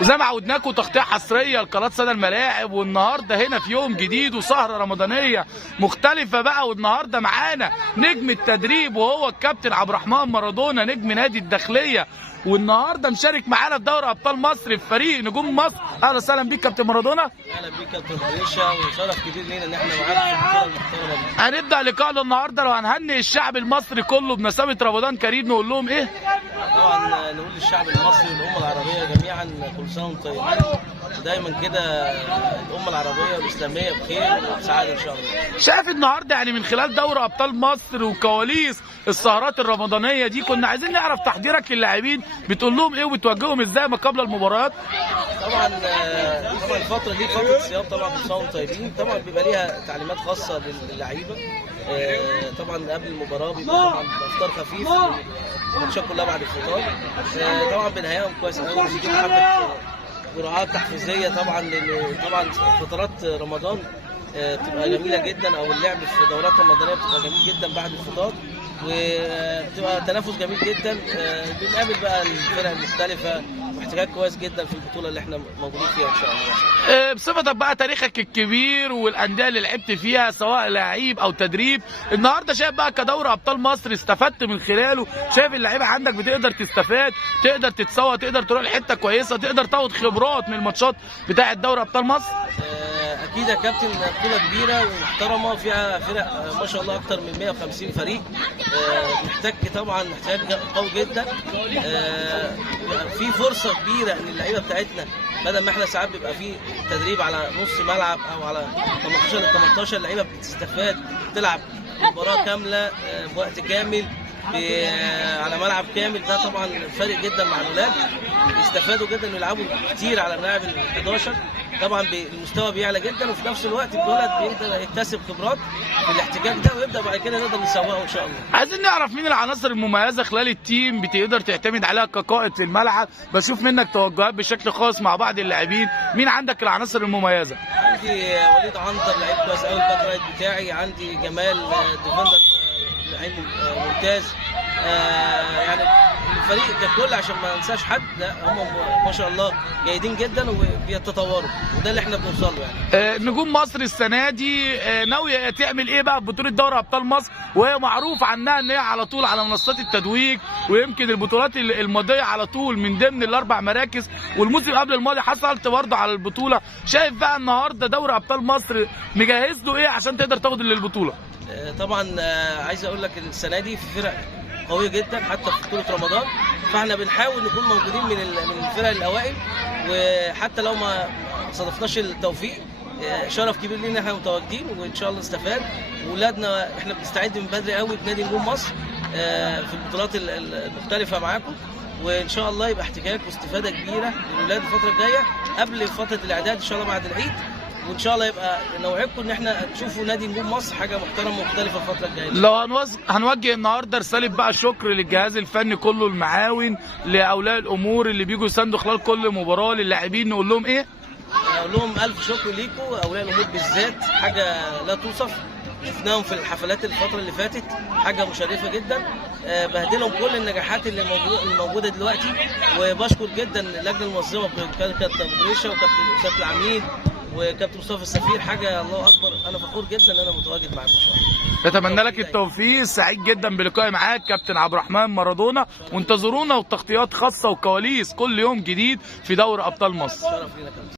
وزي ما عودناكم تغطيه حصريه لقناه سادة الملاعب، والنهارده هنا في يوم جديد وسهره رمضانيه مختلفه بقى. والنهارده معانا نجم التدريب وهو الكابتن عبد الرحمن مارادونا نجم نادي الداخليه، والنهارده مشارك معانا في دوري ابطال مصر في فريق نجوم مصر. اهلا وسهلا بيك كابتن مارادونا. اهلا بيك كابتن بريشة، وشرف كبير لينا ان احنا معاك في البطوله المحترمه دي. هنبدا لقاءنا النهارده لو هنهنئ الشعب المصري كله بمناسبه رمضان كريم نقول لهم ايه؟ طبعا نقول للشعب المصري والامه العربيه جميعا كل سنه وانتم طيبين، ودايما كده الامه العربيه والاسلاميه بخير وبسعاده ان شاء الله. شايف النهارده يعني من خلال دوري ابطال مصر وكواليس السهرات الرمضانيه دي، كنا عايزين نعرف تحضيرك للاعبين، بتقول لهم ايه وبتوجههم ازاي ما قبل المباريات؟ طبعا الفتره دي فتره صيام، طبعا كل سنه وانتم طيبين. طبعا بيبقى ليها تعليمات خاصه للعيبه. طبعا قبل المباراه بيبقى طبعا افطار خفيف، الماتشات كلها بعد الفطار. طبعا بنهيئهم كويس قوي، بنجيب حبه جرعات تحفيزيه طبعا، لان طبعا فترات رمضان بتبقى جميله جدا، او اللعب في دورات رمضانيه بتبقى جميل جدا بعد الفطار، وبتبقى تنافس جميل جدا. بنقابل بقى الفرق المختلفه، واحتكاك كويس جدا في البطوله اللي احنا موجودين فيها ان شاء الله. بصفتك بقى تاريخك الكبير والانديه اللي لعبت فيها سواء لعيب او تدريب، النهارده شايف بقى كدوري ابطال مصر استفدت من خلاله؟ شايف اللعيبه عندك بتقدر تستفاد، تقدر تتسوى، تقدر تروح لحته كويسه، تقدر تاخد خبرات من الماتشات بتاعه دوري ابطال مصر؟ اكيد يا كابتن، بطوله كبيره ومحترمه فيها فرق ما شاء الله اكتر من 150 فريق. محتاج طبعا احتياج قوي جدا. في فرصه كبيره ان اللعيبه بتاعتنا بدل ما احنا ساعات بيبقى في تدريب على نص ملعب او على 18 ل 18، اللعيبه بتستفاد، بتلعب مباراه كامله بوقت كامل على ملعب كامل. ده طبعا فارق جدا مع الاولاد، بيستفادوا جدا انه يلعبوا كتير على الملاعب ال 11. طبعا المستوى بيعلى جدا، وفي نفس الوقت الولد بيقدر يكتسب خبرات في الاحتكاك ده، ويبدا بعد كده نقدر نسوقه ان شاء الله. عايزين نعرف مين العناصر المميزه خلال التيم بتقدر تعتمد عليها كقائد في الملعب؟ بشوف منك توجهات بشكل خاص مع بعض اللاعبين، مين عندك العناصر المميزه؟ عندي وليد عنتر لعيب كويس قوي، الباك رايت بتاعي. عندي جمال ديفندر لعيب ممتاز. يعني الفريق ككل عشان ما ننساش حد، لا هم ما شاء الله جيدين جدا وبيتطوروا، وده اللي احنا بنوصل له يعني. نجوم مصر السنه دي ناويه تعمل ايه بقى في بطوله دوري ابطال مصر، وهي معروف عنها ان هي على طول على منصات التتويج، ويمكن البطولات الماضيه على طول من ضمن الاربع مراكز، والموسم قبل الماضي حصلت برضه على البطوله. شايف بقى النهارده دوري ابطال مصر مجهز له ايه عشان تقدر تاخد البطوله؟ طبعا عايز اقول لك السنه دي في فرق قويه جدا حتى في بطوله رمضان، فاحنا بنحاول نكون موجودين من الفرق الاوائل، وحتى لو ما صادفناش التوفيق شرف كبير لينا احنا متواجدين، وان شاء الله نستفاد. واولادنا احنا بنستعد من بدري قوي بنادي نجوم مصر في البطولات المختلفه معاكم، وان شاء الله يبقى احتكاك واستفاده كبيره للاولاد الفتره الجايه قبل فتره الاعداد ان شاء الله بعد العيد، وان شاء الله يبقى نوعدكم ان احنا تشوفوا نادي نجوم مصر حاجه محترمه ومختلفه الفتره الجايه. لو هنوجه النهارده رساله بقى شكر للجهاز الفني كله، المعاون، لاولياء الامور اللي بيجوا يساندوا خلال كل مباراه للاعبين، نقول لهم ايه؟ اقول لهم الف شكر ليكم اولياء الامور بالذات، حاجه لا توصف. شفناهم في الحفلات الفتره اللي فاتت، حاجه مشرفه جدا. بهدلهم كل النجاحات اللي موجوده دلوقتي، وبشكر جدا اللجنه المنظمه كابتن بريشة وكابتن اسامه العميد وكابتن مصطفى السفير. حاجه الله اكبر، انا فخور جدا ان انا متواجد معاكم ان شاء الله. نتمنى لك التوفيق، سعيد جدا بلقائي معاك كابتن عبد الرحمن مارادونا، وانتظرونا وتغطيات خاصه وكواليس كل يوم جديد في دوري ابطال مصر. شرف لينا كابتن.